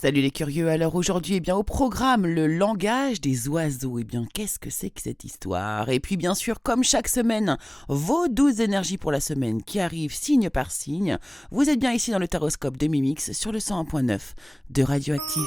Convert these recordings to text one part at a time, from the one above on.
Salut les curieux, alors aujourd'hui, au programme, le langage des oiseaux. Qu'est-ce que c'est que cette histoire? Et puis bien sûr, comme chaque semaine, vos 12 énergies pour la semaine qui arrivent signe par signe. Vous êtes bien ici dans le Taroscope de Mimix sur le 101.9 de Radioactive.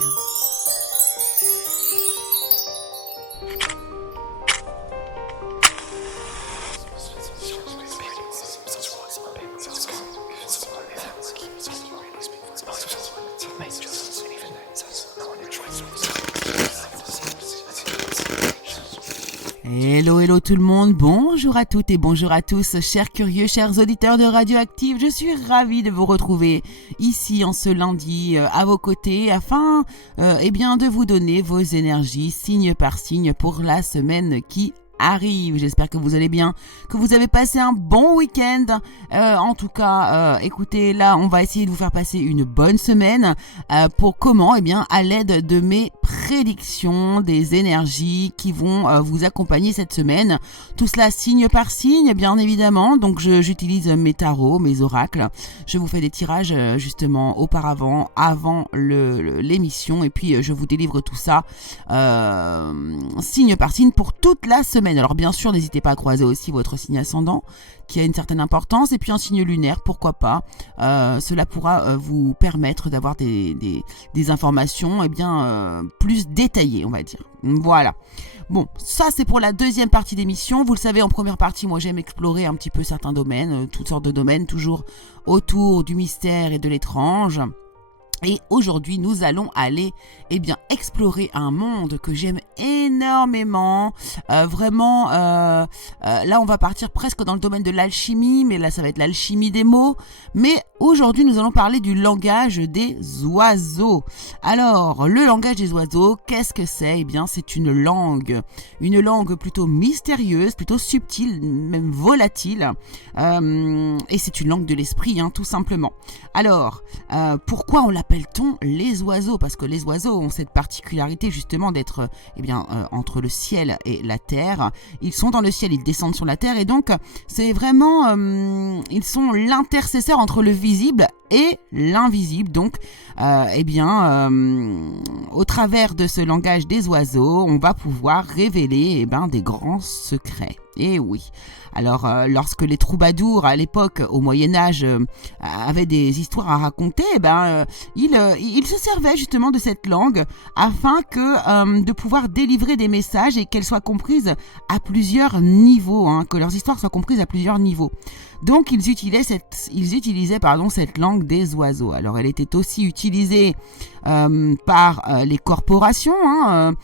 Hello tout le monde, bonjour à toutes et bonjour à tous, chers curieux, chers auditeurs de Radioactive. Je suis ravie de vous retrouver ici en ce lundi à vos côtés afin de vous donner vos énergies signe par signe pour la semaine qui arrive. J'espère que vous allez bien, que vous avez passé un bon week-end. En tout cas, écoutez, là, on va essayer de vous faire passer une bonne semaine. Pour comment? À l'aide de mes prédictions des énergies qui vont vous accompagner cette semaine. Tout cela signe par signe, bien évidemment. Donc, j'utilise mes tarots, mes oracles. Je vous fais des tirages justement auparavant, avant l'émission. Et puis, je vous délivre tout ça signe par signe pour toute la semaine. Alors bien sûr, n'hésitez pas à croiser aussi votre signe ascendant qui a une certaine importance et puis un signe lunaire, pourquoi pas. Cela pourra vous permettre d'avoir des informations plus détaillées, on va dire. Voilà. Bon, ça c'est pour la deuxième partie d'émission. Vous le savez, en première partie, moi j'aime explorer un petit peu certains domaines, toutes sortes de domaines, toujours autour du mystère et de l'étrange. Et aujourd'hui, nous allons aller explorer un monde que j'aime énormément. Là, on va partir presque dans le domaine de l'alchimie, mais là, ça va être l'alchimie des mots. Mais aujourd'hui, nous allons parler du langage des oiseaux. Alors, le langage des oiseaux, qu'est-ce que c'est? C'est une langue plutôt mystérieuse, plutôt subtile, même volatile. Et c'est une langue de l'esprit, tout simplement. Alors, pourquoi on l'appelle-t-on les oiseaux? Parce que les oiseaux ont cette particularité justement d'être entre le ciel et la terre. Ils sont dans le ciel, ils descendent sur la terre et donc c'est vraiment ils sont l'intercesseur entre le visible et l'invisible. Donc au travers de ce langage des oiseaux, on va pouvoir révéler des grands secrets. Et oui. Alors, lorsque les troubadours, à l'époque, au Moyen-Âge, avaient des histoires à raconter, ils se servaient justement de cette langue afin de pouvoir délivrer des messages et qu'elles soient comprises à plusieurs niveaux, que leurs histoires soient comprises à plusieurs niveaux. Donc, ils utilisaient cette langue des oiseaux. Alors, elle était aussi utilisée par les corporations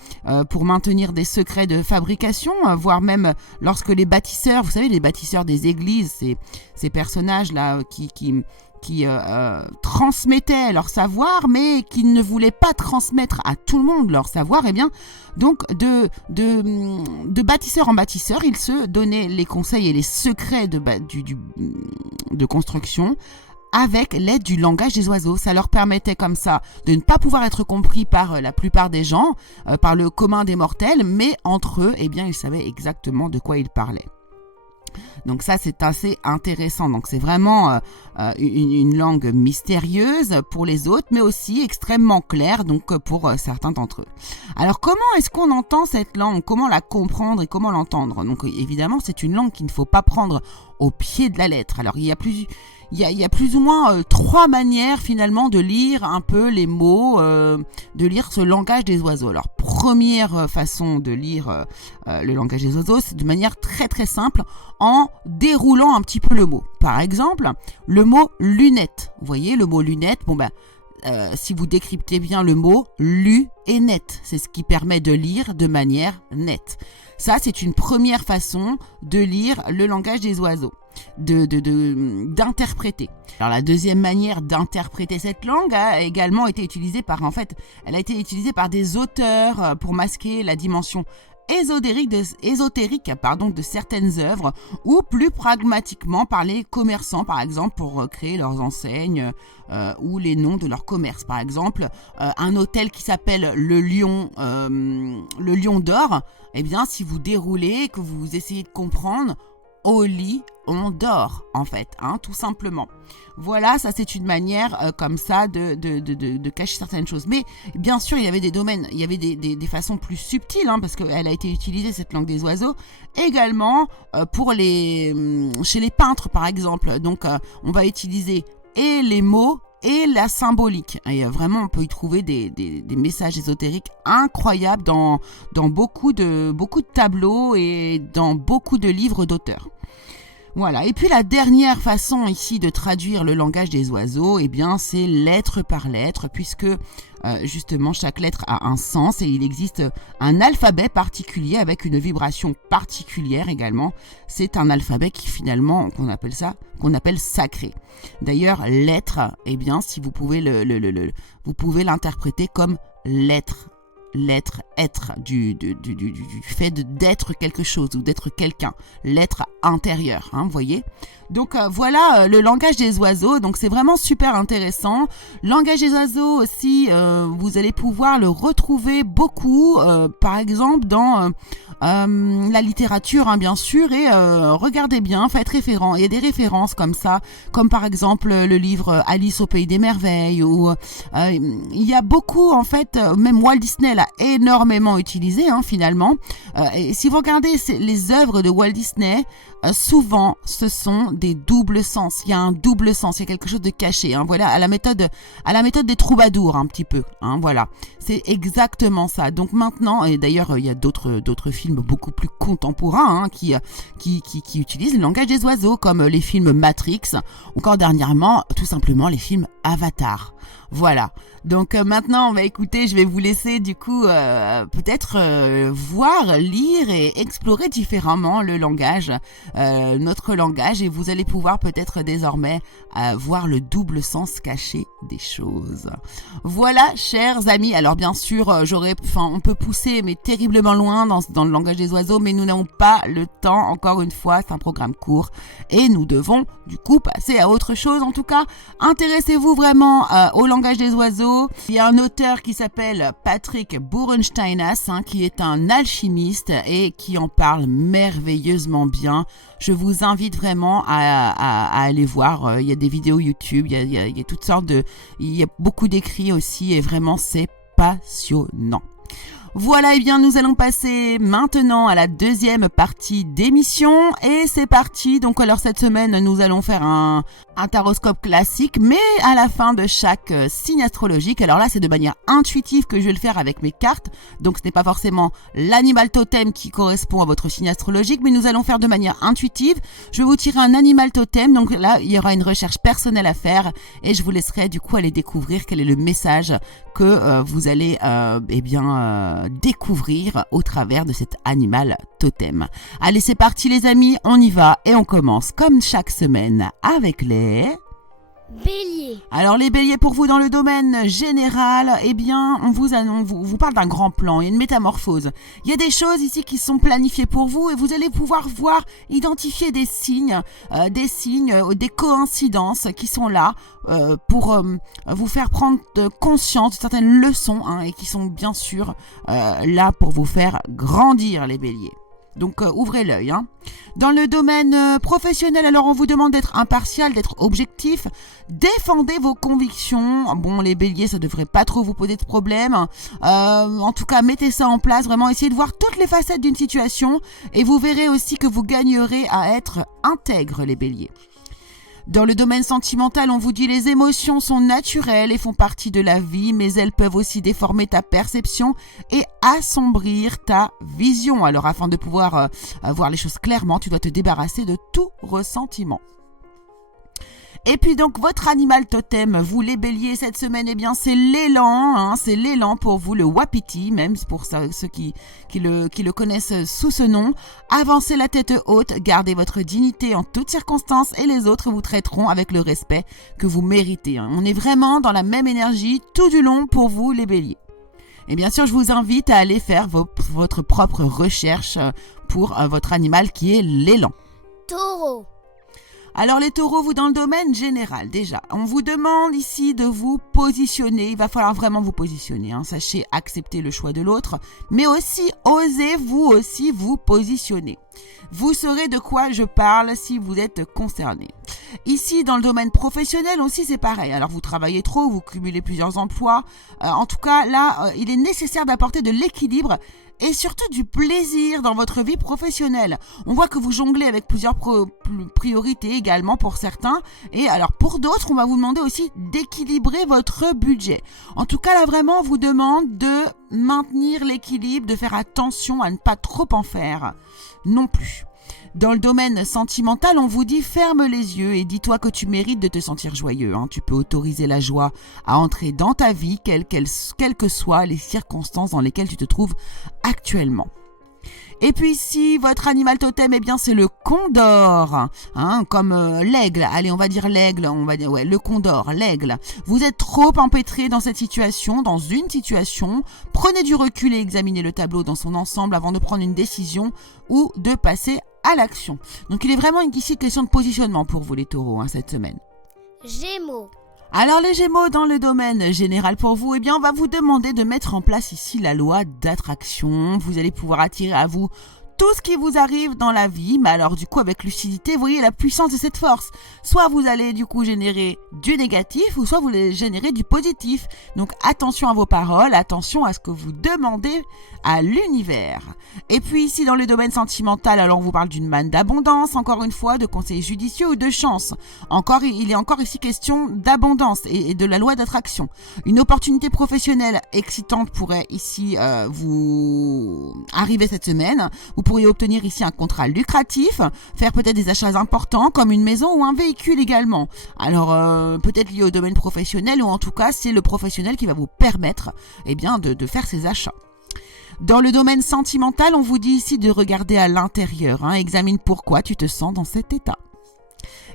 pour maintenir des secrets de fabrication, voire même lorsque les bâtisseurs, vous savez, les bâtisseurs des églises, ces personnages-là qui transmettaient leur savoir, mais qui ne voulaient pas transmettre à tout le monde leur savoir, donc de bâtisseur en bâtisseur, ils se donnaient les conseils et les secrets de construction avec l'aide du langage des oiseaux. Ça leur permettait comme ça de ne pas pouvoir être compris par la plupart des gens, par le commun des mortels, mais entre eux, ils savaient exactement de quoi ils parlaient. Donc ça, c'est assez intéressant. Donc c'est vraiment une langue mystérieuse pour les autres, mais aussi extrêmement claire donc pour certains d'entre eux. Alors comment est-ce qu'on entend cette langue? Comment la comprendre et comment l'entendre? Donc évidemment, c'est une langue qu'il ne faut pas prendre au pied de la lettre. Alors il y a plus ou moins 3 manières finalement de lire un peu les mots, de lire ce langage des oiseaux. Alors première façon de lire le langage des oiseaux, c'est de manière très très simple en déroulant un petit peu le mot. Par exemple, le mot lunette. Vous voyez le mot lunette, si vous décryptez bien le mot, lu et net. C'est ce qui permet de lire de manière nette. Ça, c'est une première façon de lire le langage des oiseaux, d'interpréter. Alors la deuxième manière d'interpréter cette langue a également été utilisée par des auteurs pour masquer la dimension ésotérique de certaines œuvres, ou plus pragmatiquement par les commerçants, par exemple, pour créer leurs enseignes ou les noms de leur commerce. Par exemple, un hôtel qui s'appelle le Lion d'Or, si vous déroulez, que vous essayez de comprendre, au lit, on dort, en fait, tout simplement. Voilà, ça c'est une manière comme ça de cacher certaines choses. Mais bien sûr, il y avait des domaines, il y avait des façons plus subtiles, parce qu'elle a été utilisée, cette langue des oiseaux, également chez les peintres, par exemple. Donc, on va utiliser et les mots et la symbolique. Et vraiment, on peut y trouver des messages ésotériques incroyables dans beaucoup de tableaux et dans beaucoup de livres d'auteurs. Voilà. Et puis la dernière façon ici de traduire le langage des oiseaux, c'est lettre par lettre, puisque justement chaque lettre a un sens et il existe un alphabet particulier avec une vibration particulière également. C'est un alphabet qui finalement qu'on appelle sacré. D'ailleurs, lettre, si vous pouvez vous pouvez l'interpréter comme lettre, être, du fait d'être quelque chose ou d'être quelqu'un, l'être intérieur, vous voyez. Donc voilà le langage des oiseaux, donc c'est vraiment super intéressant. Langage des oiseaux aussi, vous allez pouvoir le retrouver beaucoup, par exemple dans la littérature, bien sûr, et regardez bien, faites référence, il y a des références comme ça, comme par exemple le livre Alice au pays des merveilles, ou il y a beaucoup, en fait, même Walt Disney l'a énormément utilisé, finalement. Et si vous regardez les œuvres de Walt Disney, souvent ce sont des doubles sens. Il y a un double sens, il y a quelque chose de caché. Voilà, à la méthode des troubadours, un petit peu. Voilà, c'est exactement ça. Donc maintenant, et d'ailleurs il y a d'autres films beaucoup plus contemporains qui utilisent le langage des oiseaux, comme les films Matrix, ou encore dernièrement, tout simplement les films Avatar. Voilà. Donc maintenant, je vais vous laisser du coup peut-être voir, lire et explorer différemment le langage, notre langage, et vous allez pouvoir peut-être désormais voir le double sens caché des choses. Voilà, chers amis. Alors bien sûr, on peut pousser mais terriblement loin dans le langage des oiseaux, mais nous n'avons pas le temps. Encore une fois, c'est un programme court et nous devons du coup passer à autre chose. En tout cas, intéressez-vous vraiment au langage des oiseaux. Il y a un auteur qui s'appelle Patrick Boerensteinhaas, qui est un alchimiste et qui en parle merveilleusement bien. Je vous invite vraiment à aller voir. Il y a des vidéos YouTube, il y a toutes sortes il y a beaucoup d'écrits aussi, et vraiment c'est passionnant. Voilà, nous allons passer maintenant à la deuxième partie d'émission, et c'est parti. Donc alors cette semaine, nous allons faire un taroscope classique, mais à la fin de chaque signe astrologique. Alors là, c'est de manière intuitive que je vais le faire avec mes cartes, donc ce n'est pas forcément l'animal totem qui correspond à votre signe astrologique, mais nous allons faire de manière intuitive. Je vais vous tirer un animal totem, donc là, il y aura une recherche personnelle à faire, et je vous laisserai du coup aller découvrir quel est le message que vous allez découvrir au travers de cet animal totem. Allez, c'est parti les amis, on y va, et on commence comme chaque semaine avec les Bélier. Alors les béliers, pour vous dans le domaine général, on vous parle d'un grand plan, il y a une métamorphose. Il y a des choses ici qui sont planifiées pour vous, et vous allez pouvoir identifier des signes, des coïncidences qui sont là pour vous faire prendre conscience de certaines leçons, et qui sont bien sûr là pour vous faire grandir les béliers. Donc ouvrez l'œil. Dans le domaine professionnel, alors on vous demande d'être impartial, d'être objectif, défendez vos convictions. Bon, les béliers, ça devrait pas trop vous poser de problème. En tout cas, mettez ça en place, vraiment essayez de voir toutes les facettes d'une situation, et vous verrez aussi que vous gagnerez à être intègre les béliers. Dans le domaine sentimental, on vous dit les émotions sont naturelles et font partie de la vie, mais elles peuvent aussi déformer ta perception et assombrir ta vision. Alors afin de pouvoir voir les choses clairement, tu dois te débarrasser de tout ressentiment. Et puis donc votre animal totem, vous les béliers, cette semaine, c'est l'élan, c'est l'élan pour vous, le wapiti, même pour ceux qui le connaissent sous ce nom. Avancez la tête haute, gardez votre dignité en toutes circonstances, et les autres vous traiteront avec le respect que vous méritez. On est vraiment dans la même énergie tout du long pour vous les béliers. Et bien sûr, je vous invite à aller faire votre propre recherche pour votre animal qui est l'élan. Taureau. Alors les taureaux, vous dans le domaine général, déjà, on vous demande ici de vous positionner. Il va falloir vraiment vous positionner. Sachez accepter le choix de l'autre, mais aussi osez vous aussi vous positionner. Vous saurez de quoi je parle si vous êtes concerné. Ici, dans le domaine professionnel aussi, c'est pareil. Alors, vous travaillez trop, vous cumulez plusieurs emplois. En tout cas, là, il est nécessaire d'apporter de l'équilibre et surtout du plaisir dans votre vie professionnelle. On voit que vous jonglez avec plusieurs priorités également pour certains. Et alors, pour d'autres, on va vous demander aussi d'équilibrer votre budget. En tout cas, là, vraiment, on vous demande de maintenir l'équilibre, de faire attention à ne pas trop en faire non plus. Dans le domaine sentimental, on vous dit ferme les yeux et dis-toi que tu mérites de te sentir joyeux. Tu peux autoriser la joie à entrer dans ta vie, quelles que soient les circonstances dans lesquelles tu te trouves actuellement. Et puis ici, votre animal totem, eh bien c'est le condor, comme l'aigle. Allez, on va dire l'aigle, le condor, l'aigle. Vous êtes trop empêtré dans cette situation, dans une situation. Prenez du recul et examinez le tableau dans son ensemble avant de prendre une décision ou de passer à l'action. Donc il est vraiment ici question de positionnement pour vous les taureaux cette semaine. Gémeaux. Alors les Gémeaux, dans le domaine général pour vous, eh bien on va vous demander de mettre en place ici la loi d'attraction. Vous allez pouvoir attirer à vous tout ce qui vous arrive dans la vie, mais alors du coup avec lucidité, vous voyez la puissance de cette force. Soit vous allez du coup générer du négatif, ou soit vous allez générer du positif. Donc attention à vos paroles, attention à ce que vous demandez à l'univers. Et puis ici dans le domaine sentimental, alors on vous parle d'une manne d'abondance, encore une fois, de conseils judicieux ou de chance. Il est encore ici question d'abondance et de la loi d'attraction. Une opportunité professionnelle excitante pourrait ici vous arriver cette semaine. Vous pourriez obtenir ici un contrat lucratif, faire peut-être des achats importants comme une maison ou un véhicule également. Alors peut-être lié au domaine professionnel ou en tout cas c'est le professionnel qui va vous permettre de faire ces achats. Dans le domaine sentimental, on vous dit ici de regarder à l'intérieur. Examine pourquoi tu te sens dans cet état.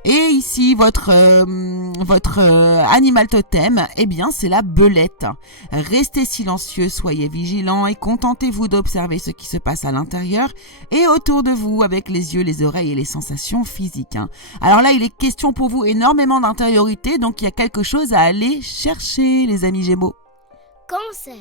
Et ici, votre animal totem, c'est la belette. Restez silencieux, soyez vigilants et contentez-vous d'observer ce qui se passe à l'intérieur et autour de vous avec les yeux, les oreilles et les sensations physiques. Alors là, il est question pour vous énormément d'intériorité, donc il y a quelque chose à aller chercher, les amis Gémeaux. Cancer.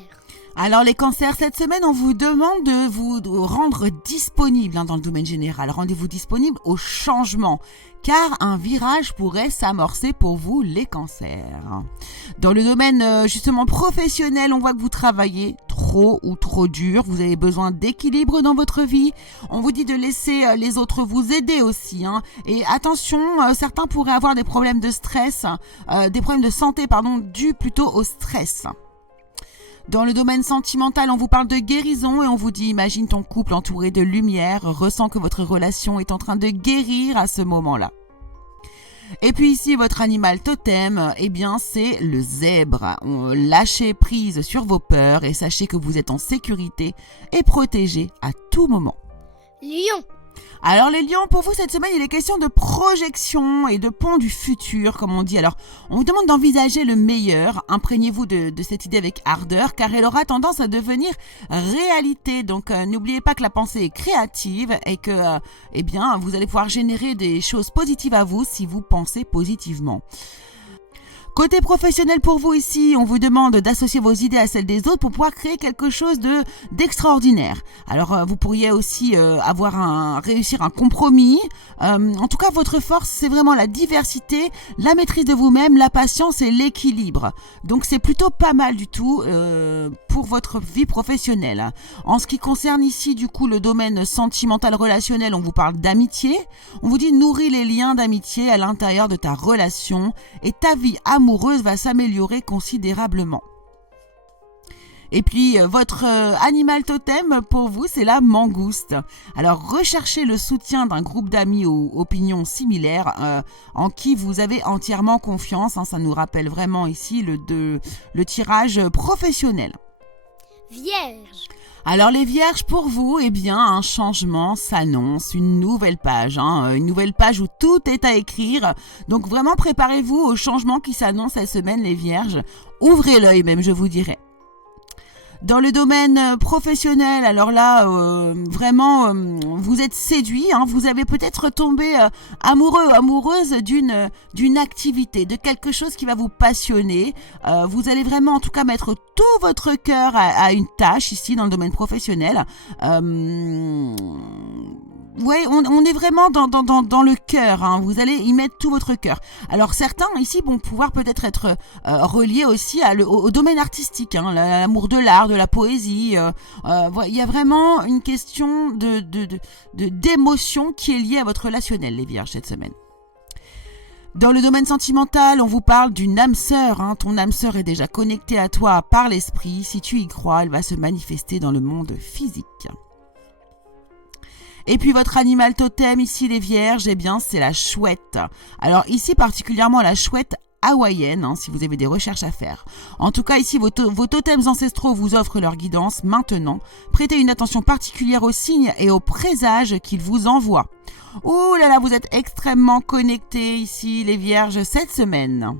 Alors les cancers, cette semaine, on vous demande de vous rendre disponible dans le domaine général. Rendez-vous disponible au changement, car un virage pourrait s'amorcer pour vous, les cancers. Dans le domaine justement professionnel, on voit que vous travaillez trop ou trop dur. Vous avez besoin d'équilibre dans votre vie. On vous dit de laisser les autres vous aider aussi. Et attention, certains pourraient avoir des problèmes de stress, des problèmes de santé, dus plutôt au stress. Dans le domaine sentimental, on vous parle de guérison et on vous dit imagine ton couple entouré de lumière, ressens que votre relation est en train de guérir à ce moment-là. Et puis ici, votre animal totem, c'est le zèbre. Lâchez prise sur vos peurs et sachez que vous êtes en sécurité et protégé à tout moment. Lion. Alors les lions, pour vous cette semaine, il est question de projection et de pont du futur, comme on dit. Alors, on vous demande d'envisager le meilleur. Imprégnez-vous de cette idée avec ardeur, car elle aura tendance à devenir réalité. Donc, n'oubliez pas que la pensée est créative et que, vous allez pouvoir générer des choses positives à vous si vous pensez positivement. Côté professionnel pour vous ici, on vous demande d'associer vos idées à celles des autres pour pouvoir créer quelque chose d'extraordinaire. Alors vous pourriez aussi réussir un compromis. En tout cas, votre force, c'est vraiment la diversité, la maîtrise de vous-même, la patience et l'équilibre. Donc c'est plutôt pas mal du tout pour votre vie professionnelle. En ce qui concerne ici du coup le domaine sentimental relationnel, on vous parle d'amitié. On vous dit nourris les liens d'amitié à l'intérieur de ta relation et ta vie amoureuse va s'améliorer considérablement. Et puis, votre animal totem, pour vous, c'est la mangouste. Alors, recherchez le soutien d'un groupe d'amis aux opinions similaires en qui vous avez entièrement confiance. Ça nous rappelle vraiment ici le tirage professionnel. Vierge. Alors les vierges, pour vous, un changement s'annonce, une nouvelle page où tout est à écrire. Donc vraiment préparez-vous au changement qui s'annonce cette semaine, les vierges. Ouvrez l'œil même, je vous dirais. Dans le domaine professionnel, alors là, vraiment, vous êtes séduit, hein, vous avez peut-être tombé amoureuse d'une activité, de quelque chose qui va vous passionner. Vous allez vraiment, en tout cas, mettre tout votre cœur à une tâche ici dans le domaine professionnel. Ouais, on est vraiment dans le cœur, hein. Vous allez y mettre tout votre cœur. Alors certains ici vont pouvoir peut-être être reliés aussi au domaine artistique, hein, l'amour de l'art, de la poésie. Il y a vraiment une question d'émotion qui est liée à votre relationnel, les vierges, cette semaine. Dans le domaine sentimental, on vous parle d'une âme sœur, hein. Ton âme sœur est déjà connectée à toi par l'esprit. Si tu y crois, elle va se manifester dans le monde physique. Et puis votre animal totem ici les vierges, eh bien c'est la chouette. Alors ici particulièrement la chouette hawaïenne, hein, si vous avez des recherches à faire. En tout cas ici vos totems ancestraux vous offrent leur guidance maintenant. Prêtez une attention particulière aux signes et aux présages qu'ils vous envoient. Oh là là, vous êtes extrêmement connectés ici les vierges cette semaine.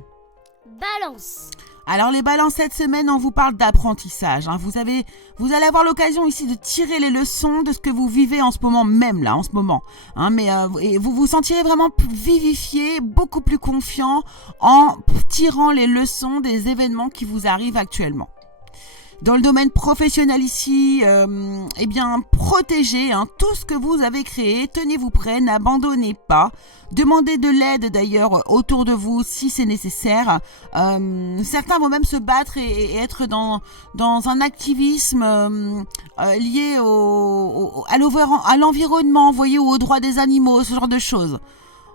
Balance. Alors les balances cette semaine, on vous parle d'apprentissage, hein. Vous allez avoir l'occasion ici de tirer les leçons de ce que vous vivez en ce moment même là, en ce moment. Hein, mais vous vous sentirez vraiment vivifié, beaucoup plus confiant en tirant les leçons des événements qui vous arrivent actuellement. Dans le domaine professionnel ici, eh bien, protégez tout ce que vous avez créé, tenez-vous prêts, n'abandonnez pas. Demandez de l'aide d'ailleurs autour de vous si c'est nécessaire. Certains vont même se battre et être dans un activisme lié à l'environnement, voyez, ou aux droits des animaux, ce genre de choses.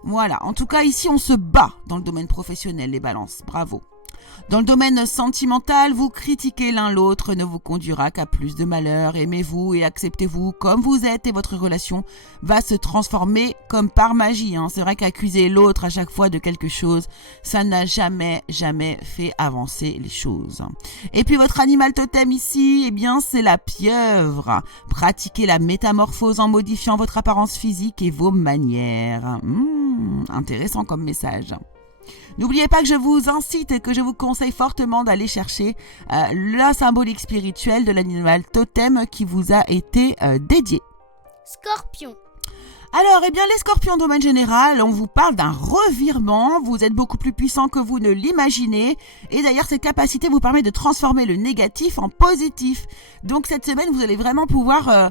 Voilà, en tout cas ici on se bat dans le domaine professionnel, les balances, bravo. Dans le domaine sentimental, vous critiquer l'un l'autre ne vous conduira qu'à plus de malheur. Aimez-vous et acceptez-vous comme vous êtes et votre relation va se transformer comme par magie, hein. C'est vrai qu'accuser l'autre à chaque fois de quelque chose, ça n'a jamais fait avancer les choses. Et puis votre animal totem ici, eh bien c'est la pieuvre. Pratiquez la métamorphose en modifiant votre apparence physique et vos manières. Intéressant comme message. N'oubliez pas que je vous incite et que je vous conseille fortement d'aller chercher la symbolique spirituelle de l'animal totem qui vous a été dédié. Scorpion. Alors, eh bien, les scorpions domaine général, on vous parle d'un revirement. Vous êtes beaucoup plus puissant que vous ne l'imaginez. Et d'ailleurs, cette capacité vous permet de transformer le négatif en positif. Donc, cette semaine, vous allez vraiment pouvoir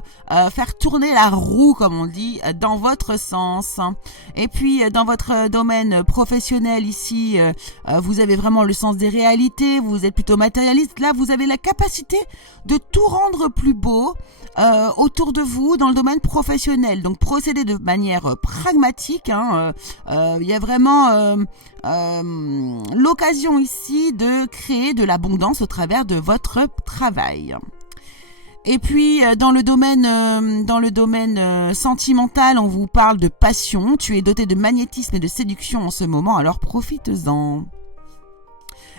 faire tourner la roue, comme on dit, dans votre sens. Et puis, dans votre domaine professionnel ici, vous avez vraiment le sens des réalités. Vous êtes plutôt matérialiste. Là, vous avez la capacité de tout rendre plus beau autour de vous dans le domaine professionnel. Donc, procédez de manière pragmatique. Il y a vraiment l'occasion ici de créer de l'abondance au travers de votre travail. Et puis dans le domaine sentimental, on vous parle de passion. Tu es doté de magnétisme et de séduction en ce moment, alors profites-en.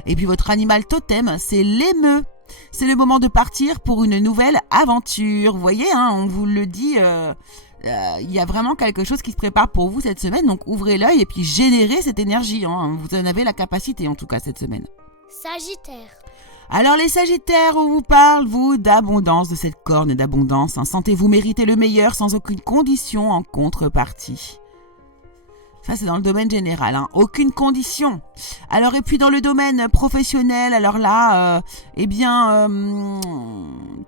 Et puis votre animal totem, c'est l'émeu. C'est le moment de partir pour une nouvelle aventure. Vous voyez, on vous le dit, il y a vraiment quelque chose qui se prépare pour vous cette semaine. Donc ouvrez l'œil et puis générez cette énergie. Vous en avez la capacité en tout cas cette semaine. Sagittaire. Alors les Sagittaires, on vous parle, vous, d'abondance, de cette corne d'abondance. Sentez-vous mériter le meilleur sans aucune condition en contrepartie. Ça, c'est dans le domaine général, aucune condition. Alors, et puis dans le domaine professionnel, alors là,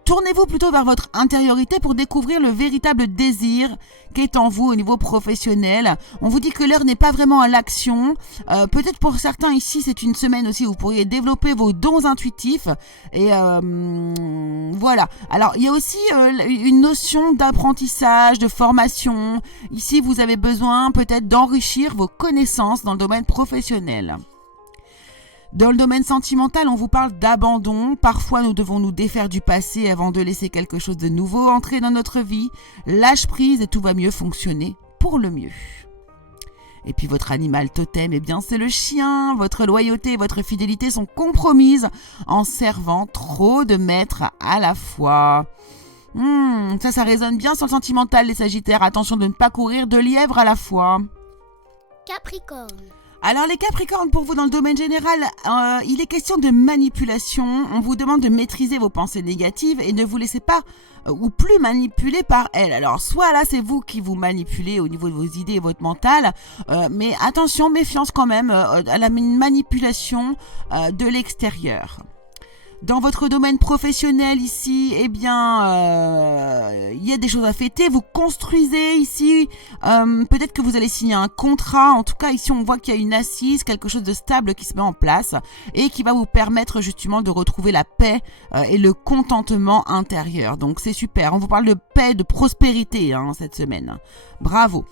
tournez-vous plutôt vers votre intériorité pour découvrir le véritable désir qu'est en vous au niveau professionnel. On vous dit que l'heure n'est pas vraiment à l'action. Peut-être pour certains ici, c'est une semaine aussi où vous pourriez développer vos dons intuitifs. Et voilà. Alors, il y a aussi une notion d'apprentissage, de formation. Ici, vous avez besoin peut-être d'enrichir vos connaissances dans le domaine professionnel. Dans le domaine sentimental, on vous parle d'abandon. Parfois, nous devons nous défaire du passé avant de laisser quelque chose de nouveau entrer dans notre vie. Lâche prise et tout va mieux fonctionner pour le mieux. Et puis votre animal totem, c'est le chien. Votre loyauté et votre fidélité sont compromises en servant trop de maîtres à la fois. Ça résonne bien sur le sentimental, les Sagittaires. Attention de ne pas courir 2 lièvres à la fois. Capricorne. Alors les Capricornes, pour vous dans le domaine général, il est question de manipulation. On vous demande de maîtriser vos pensées négatives et ne vous laissez pas ou plus manipuler par elles. Alors soit là c'est vous qui vous manipulez au niveau de vos idées et votre mental, mais attention, méfiance quand même à la manipulation de l'extérieur. Dans votre domaine professionnel ici, eh bien, il y a des choses à fêter. Vous construisez ici, peut-être que vous allez signer un contrat. En tout cas, ici, on voit qu'il y a une assise, quelque chose de stable qui se met en place et qui va vous permettre justement de retrouver la paix et le contentement intérieur. Donc, c'est super. On vous parle de paix, de prospérité cette semaine. Bravo.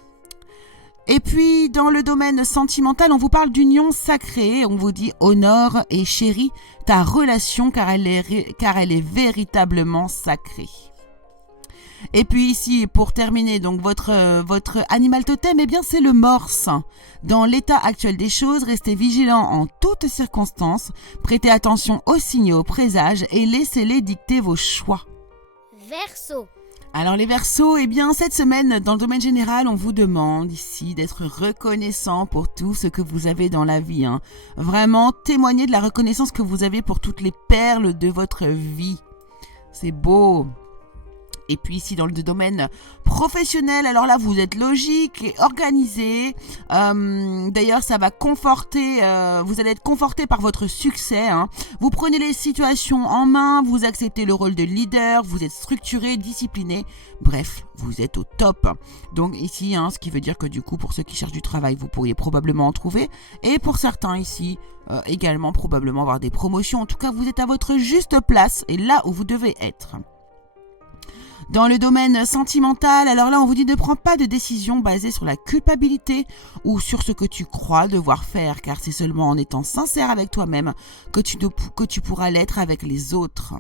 Et puis, dans le domaine sentimental, on vous parle d'union sacrée. On vous dit honore et chéris ta relation car elle est véritablement sacrée. Et puis ici, pour terminer, donc votre animal totem, eh bien c'est le morse. Dans l'état actuel des choses, restez vigilants en toutes circonstances, prêtez attention aux signaux, aux présages et laissez-les dicter vos choix. Verseau. Alors les Verseaux, eh bien cette semaine, dans le domaine général, on vous demande ici d'être reconnaissant pour tout ce que vous avez dans la vie. Vraiment, témoignez de la reconnaissance que vous avez pour toutes les perles de votre vie. C'est beau. Et puis ici dans le domaine professionnel, alors là vous êtes logique et organisé. D'ailleurs ça va conforter, vous allez être conforté par votre succès. Vous prenez les situations en main, vous acceptez le rôle de leader, vous êtes structuré, discipliné. Bref, vous êtes au top. Donc ici, ce qui veut dire que du coup pour ceux qui cherchent du travail, vous pourriez probablement en trouver. Et pour certains ici, également probablement avoir des promotions. En tout cas vous êtes à votre juste place et là où vous devez être. Dans le domaine sentimental, alors là, on vous dit ne prends pas de décision basée sur la culpabilité ou sur ce que tu crois devoir faire, car c'est seulement en étant sincère avec toi-même que tu pourras l'être avec les autres.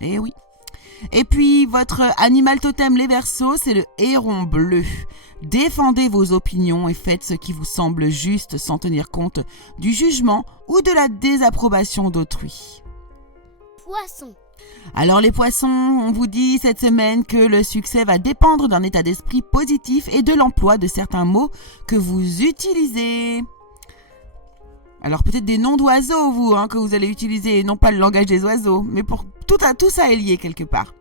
Eh oui. Et puis, votre animal totem, les Verseaux, c'est le héron bleu. Défendez vos opinions et faites ce qui vous semble juste sans tenir compte du jugement ou de la désapprobation d'autrui. Poisson. Alors les poissons, on vous dit cette semaine que le succès va dépendre d'un état d'esprit positif et de l'emploi de certains mots que vous utilisez. Alors peut-être des noms d'oiseaux, vous, que vous allez utiliser, et non pas le langage des oiseaux, mais pour tout ça est lié quelque part.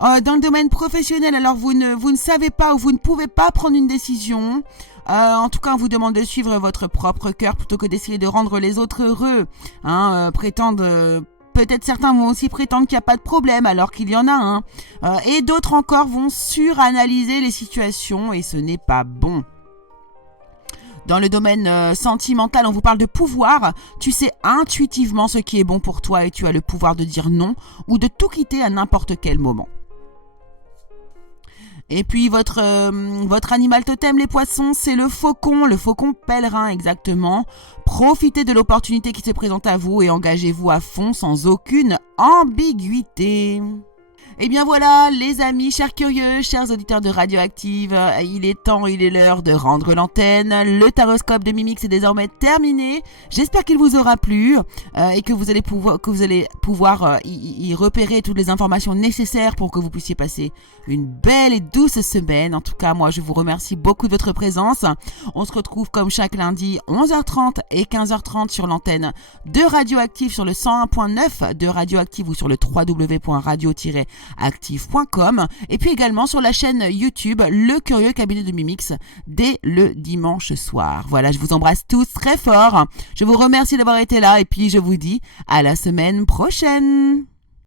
Dans le domaine professionnel, alors vous ne savez pas ou vous ne pouvez pas prendre une décision. En tout cas, on vous demande de suivre votre propre cœur plutôt que d'essayer de rendre les autres heureux. Peut-être certains vont aussi prétendre qu'il n'y a pas de problème alors qu'il y en a un. Et d'autres encore vont suranalyser les situations et ce n'est pas bon. Dans le domaine sentimental, on vous parle de pouvoir. Tu sais intuitivement ce qui est bon pour toi et tu as le pouvoir de dire non ou de tout quitter à n'importe quel moment. Et puis votre animal totem, les poissons, c'est le faucon pèlerin exactement. Profitez de l'opportunité qui se présente à vous et engagez-vous à fond sans aucune ambiguïté. Et bien voilà, les amis, chers curieux, chers auditeurs de Radioactive, il est l'heure de rendre l'antenne. Le taroscope de Mimix est désormais terminé. J'espère qu'il vous aura plu et que vous allez pouvoir y repérer toutes les informations nécessaires pour que vous puissiez passer une belle et douce semaine. En tout cas, moi, je vous remercie beaucoup de votre présence. On se retrouve comme chaque lundi, 11h30 et 15h30 sur l'antenne de Radioactive sur le 101.9 de Radioactive ou sur le www.radio-active.com et puis également sur la chaîne YouTube Le Curieux Cabinet de Mimix dès le dimanche soir. Voilà, je vous embrasse tous très fort. Je vous remercie d'avoir été là et puis je vous dis à la semaine prochaine.